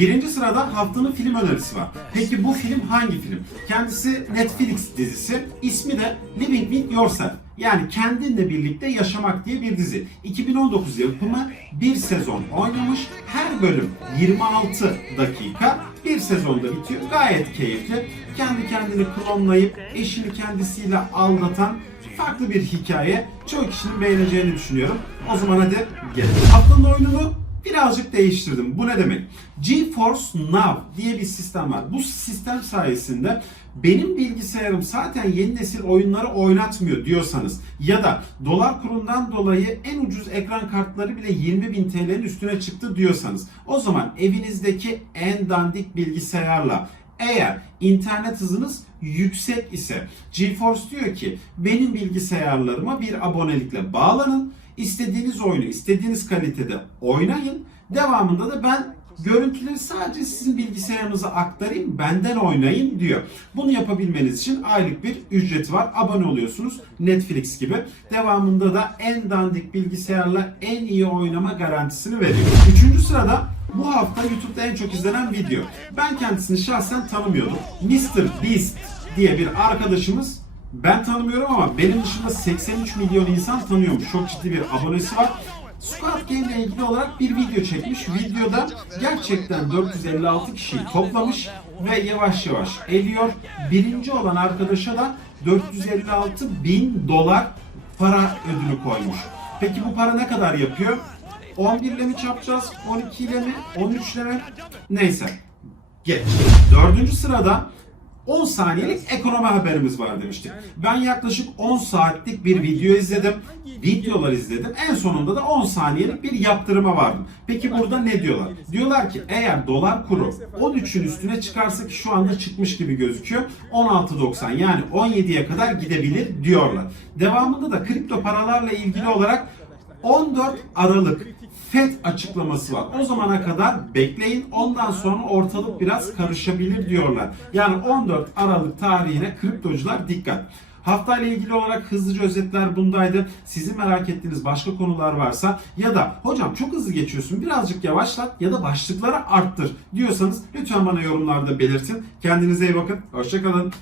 Birinci sırada haftanın film önerisi var. Peki bu film hangi film? Kendisi Netflix dizisi. İsmi de Living With Yourself. Yani kendinle birlikte yaşamak diye bir dizi. 2019 yapımı bir sezon oynamış. Her bölüm 26 dakika. Bir sezonda bitiyor. Gayet keyifli. Kendi kendini klonlayıp eşini kendisiyle aldatan farklı bir hikaye. Çok kişinin beğeneceğini düşünüyorum. O zaman hadi gelin. Haftanın oyununu birazcık değiştirdim. Bu ne demek? GeForce Now diye bir sistem var. Bu sistem sayesinde benim bilgisayarım zaten yeni nesil oyunları oynatmıyor diyorsanız ya da dolar kurundan dolayı en ucuz ekran kartları bile 20.000 TL'nin üstüne çıktı diyorsanız o zaman evinizdeki en dandik bilgisayarla eğer internet hızınız yüksek ise GeForce diyor ki benim bilgisayarlarıma bir abonelikle bağlanın. istediğiniz oyunu istediğiniz kalitede oynayın. Devamında da ben görüntüleri sadece sizin bilgisayarınıza aktarayım, benden oynayın diyor. Bunu yapabilmeniz için aylık bir ücreti var. Abone oluyorsunuz Netflix gibi. Devamında da en dandik bilgisayarla en iyi oynama garantisini veriyor. Üçüncü sırada bu hafta YouTube'da en çok izlenen video. Ben kendisini şahsen tanımıyordum. Mr. Beast diye bir arkadaşımız ben tanımıyorum ama benim dışında 83 milyon insan tanıyormuş. Çok ciddi bir abonesi var. Squad Game ile ilgili olarak bir video çekmiş. Videoda gerçekten 456 kişiyi toplamış ve yavaş yavaş eliyor. Birinci olan arkadaşa da 456 bin dolar para ödülü koymuş. Peki bu para ne kadar yapıyor? 11 ile mi çarpacağız? 12 ile mi? 13 ile mi? Neyse. Geç. Dördüncü sırada 10 saniyelik ekonomi haberimiz var demiştik. Ben yaklaşık 10 saatlik bir video izledim. Videolar izledim. En sonunda da 10 saniyelik bir yaptırıma vardım. Peki burada ne diyorlar? Diyorlar ki eğer dolar kuru 13'ün üstüne çıkarsa ki şu anda çıkmış gibi gözüküyor. 16.90 yani 17'ye kadar gidebilir diyorlar. Devamında da kripto paralarla ilgili olarak 14 Aralık FED açıklaması var. O zamana kadar bekleyin. Ondan sonra ortalık biraz karışabilir diyorlar. Yani 14 Aralık tarihine kriptocular dikkat. Haftayla ilgili olarak hızlıca özetler bundaydı. Sizin merak ettiğiniz başka konular varsa ya da hocam çok hızlı geçiyorsun birazcık yavaşlat ya da başlıkları arttır diyorsanız lütfen bana yorumlarda belirtin. Kendinize iyi bakın. Hoşçakalın.